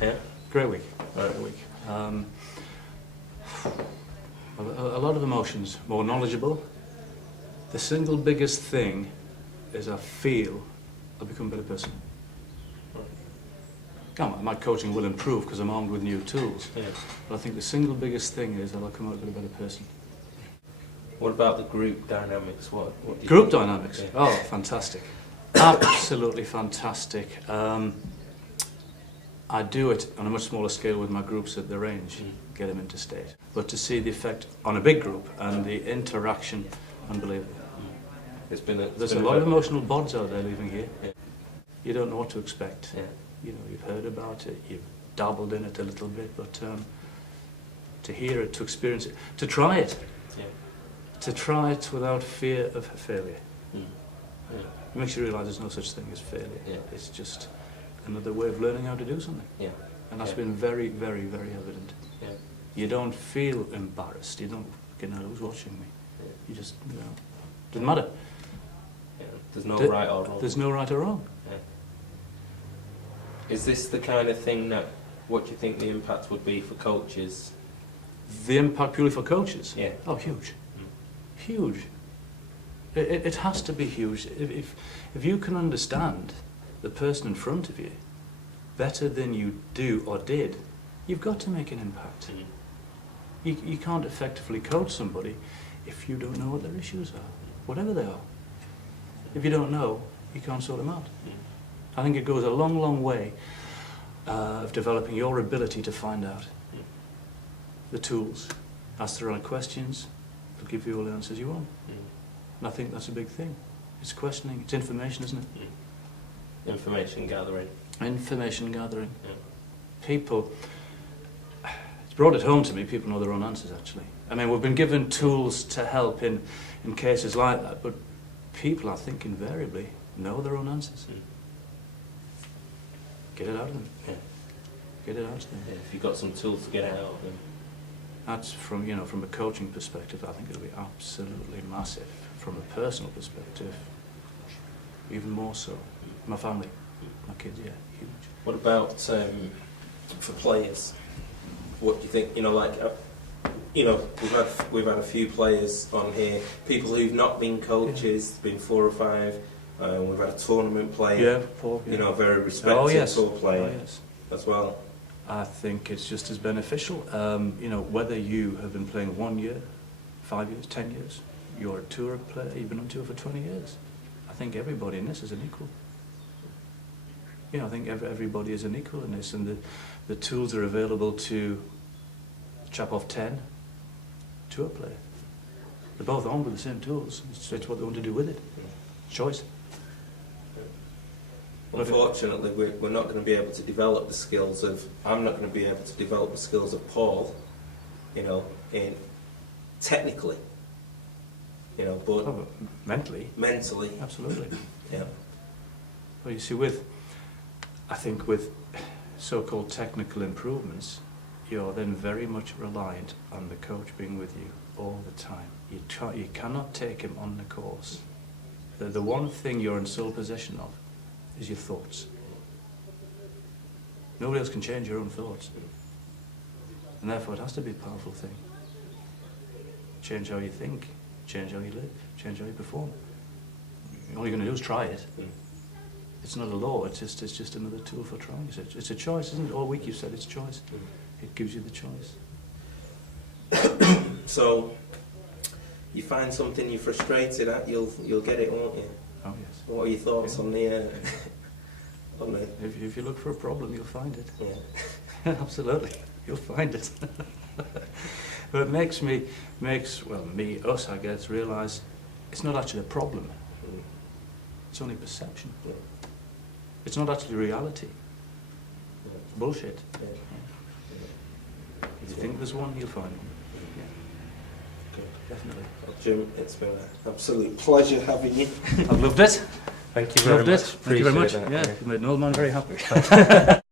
Yeah. Great week. Right. Great week. A lot of emotions, more knowledgeable. The single biggest thing is I feel I'll become a better person. My coaching will improve because I'm armed with new tools. Yeah. But I think the single biggest thing is that I'll come out a better person. What about the group dynamics? What do you Group think? dynamics? Yeah. Oh, fantastic. Absolutely fantastic. I do it on a much smaller scale with my groups at the range, get them into state. But to see the effect on a big group and the interaction, unbelievable. There's a lot of emotional bonds out there leaving here. Yeah. You don't know what to expect. Yeah. You know, you've heard about it, you've dabbled in it a little bit, but to hear it, to experience it, to try it, to try it without fear of failure. Yeah. It makes you realise there's no such thing as failure. Yeah. It's just another way of learning how to do something. Yeah. And that's Yeah. been very, very, very evident. Yeah. You don't feel embarrassed. You don't, who's watching me? Yeah. You just, doesn't matter. Yeah. There's no right or wrong. There's no right or wrong. Yeah. Is this the kind of thing that, what do you think the impact would be for coaches? The impact purely for coaches? Yeah. Oh, huge. Huge. It has to be huge. If you can understand the person in front of you better than you do or did, you've got to make an impact. You can't effectively coach somebody if you don't know what their issues are, whatever they are. If you don't know, you can't sort them out. I think it goes a long, long way of developing your ability to find out the tools, ask the right questions, they'll give you all the answers you want. And I think that's a big thing. It's questioning, it's information, isn't it? Information gathering. Information gathering. Yeah. People, it's brought it home to me, people know their own answers actually. I mean, we've been given tools to help in cases like that, but people, I think, invariably know their own answers. Get it out of them. Yeah. Get it out of them. Yeah. If you've got some tools to get it out of them. That's from a coaching perspective, I think it'll be absolutely massive. From a personal perspective, even more so. My family, my kids, yeah, huge. What about for players? What do you think? We've had a few players on here. People who've not been coaches, been 4 or 5. We've had a tournament player. Yeah, 4. Yeah. A very respected tour player as well. I think it's just as beneficial. Whether you have been playing 1 year, 5 years, 10 years, you're a tour player, you've been on tour for 20 years. I think everybody in this is an equal. I think everybody is an equal in this, and the tools are available to a chap off 10, tour player. They're both armed with the same tools. It's what they want to do with it. Choice. Unfortunately, we're not going to be able to develop the skills of. I'm not going to be able to develop the skills of Paul. In technically. But mentally. Mentally. Absolutely. Yeah. Well, you see, I think with so-called technical improvements, you're then very much reliant on the coach being with you all the time. You cannot take him on the course. The one thing you're in sole possession of is your thoughts. Nobody else can change your own thoughts. And therefore it has to be a powerful thing. Change how you think, change how you live, change how you perform. All you're going to do is try it. It's not a law, it's just another tool for trying. It's a choice, isn't it? All week you've said it's choice. It gives you the choice. So, you find something you're frustrated at, you'll get it, won't you? Oh yes. What are your thoughts on the... If you look for a problem, you'll find it. Yeah. Absolutely, you'll find it. But it makes us, I guess, realise it's not actually a problem. It's only perception. Yeah. It's not actually reality. It's bullshit. Yeah. If you think there's one, you'll find one. Good. Definitely. Well, Jim, it's been an absolute pleasure having you. I've loved it. Thank you very much. Thank you very much. Appreciate that. Yeah, you made an old man very happy.